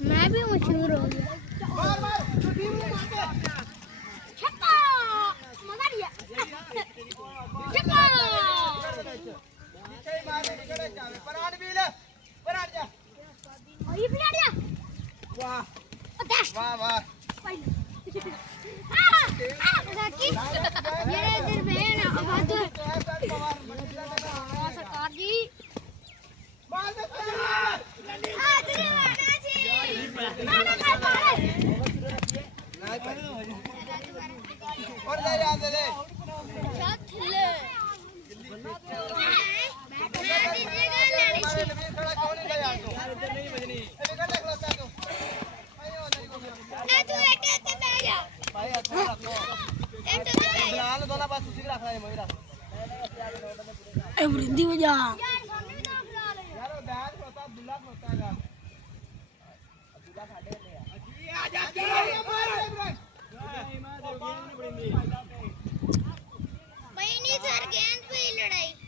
मैं भी मशहूर हो गया। वाह वाह सरकार जी और ले याद ले वृद्धि हो जा सर गेंद पे ही लड़ाई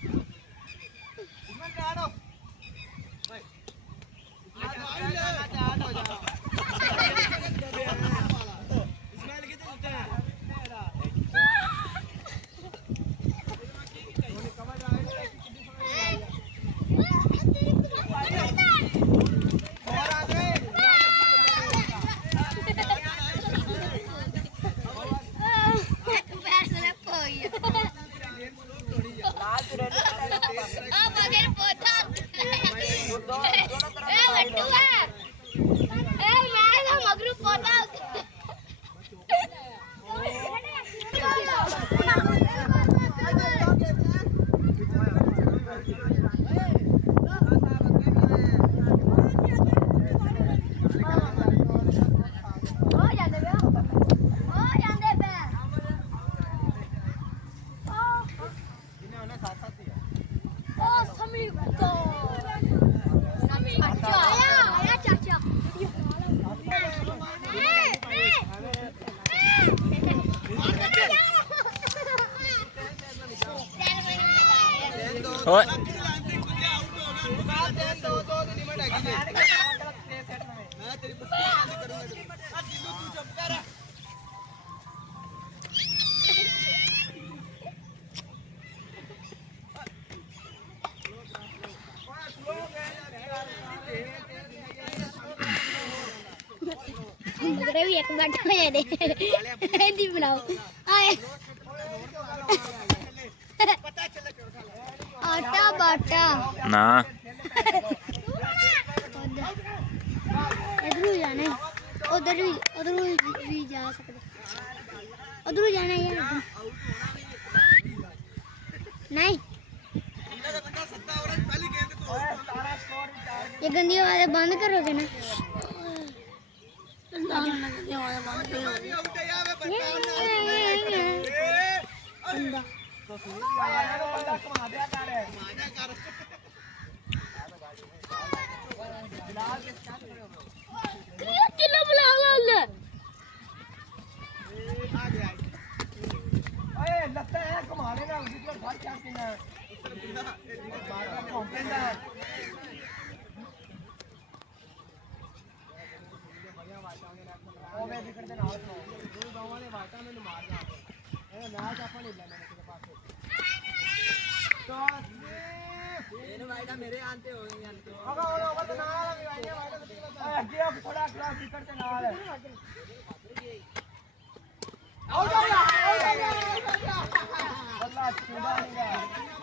Ôi. भी एक बार दे हिंदी बनाओ आए आटा बाटा ना इधर ही जाने उधर भी जा सकते उधर जाना है नहीं ये गंदी आवाज़ बंद करोगे ना लगता है कमाने ना उसी को घर क्या पीना है ਉਹ ਮੈਂ ਵਿਕਟ ਦੇ ਨਾਲ ਦੋ ਗਾਵਾਂ ਦੇ ਵਾਟਾਂ ਮੈਨੂੰ ਮਾਰ ਜਾ ਇਹ ਮੈਚ ਆਪਾਂ ਨਹੀਂ ਲੈਣਾ ਕਿਸੇ ਪਾਸੇ ਟਾਸ ਇਹਨੂੰ ਵਾਟਾਂ ਮੇਰੇ ਆਂਤੇ ਹੋਏ ਯਾਰ ਅਗਾ ਉਹ ਤੇ ਨਾਲ ਆ ਗਈ ਵਾਟਾਂ ਅੱਗੇ ਥੋੜਾ ਕਲਾਸ ਵਿਕਟ ਦੇ ਨਾਲ ਆਊਟ ਹੋ ਗਿਆ ਅੱਲਾ ਚੁੰਦਾ ਨਹੀਂਗਾ